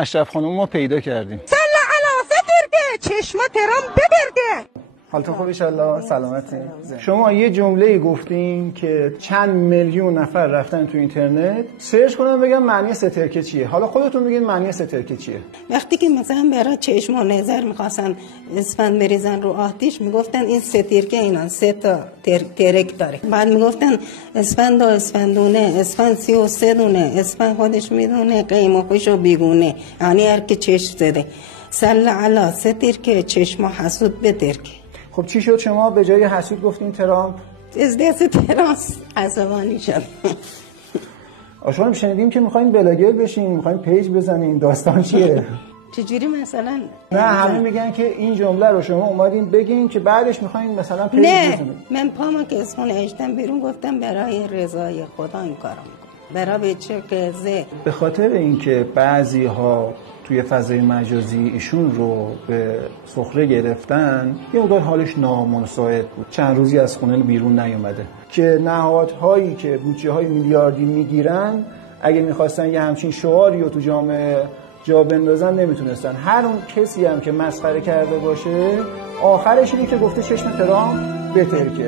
اشرف خانم ما پیدا کردیم. سلا علا سترده چشما ترام ببرده. حالتون خوب انشالله؟ سلامتی؟ شما یه جمله گفتین که چند میلیون نفر رفتن تو اینترنت سرچ کنن بگن معنی سترکه چیه. حالا خودتون بگین معنی سترکه چیه. وقتی که مثلا برای چشم و نظر میخواستن اسفند بریزن رو آتیش میگفتن این سترکه اینا 3 تا ترک داره. بعد میگفتن اسفند و اسفندونه، اسفند 33 دونه، اسفند خودش میدونه قیم و خوش و بیگونه، یعنی هر که چشم زده. سل علا سترکه چشم حسود بترکه. خب چی شد شما به جای حسود گفتین ترامپ؟ از دست تراس عصبانی شد. آشان شنیدیم که میخواین بلاگر بشین، میخواین پیج بزنین، داستان چیه؟ چجوری مثلا؟ نه همه میگن که این جمله رو شما اومدین بگین که بعدش میخواین مثلا پیج بزنین. من پامو که اسمون اجتم بیرون گفتم برای رضای خدا این کارو میکنم. برای چه قضیه؟ به خاطر اینکه بعضی ها توی فضای مجازی ایشون رو به سخره گرفتن، یه مقدار حالش نامساعد بود. چند روزی از خونه بیرون نیومده که نهادهایی که بودجه های میلیاردی میگیرن اگه میخواستن یه همچین شعاری رو تو جامعه جا بندازن نمیتونستن. هر اون کسی هم که مسخره کرده باشه آخرش اینه که گفته چشم ترامپ بترکه.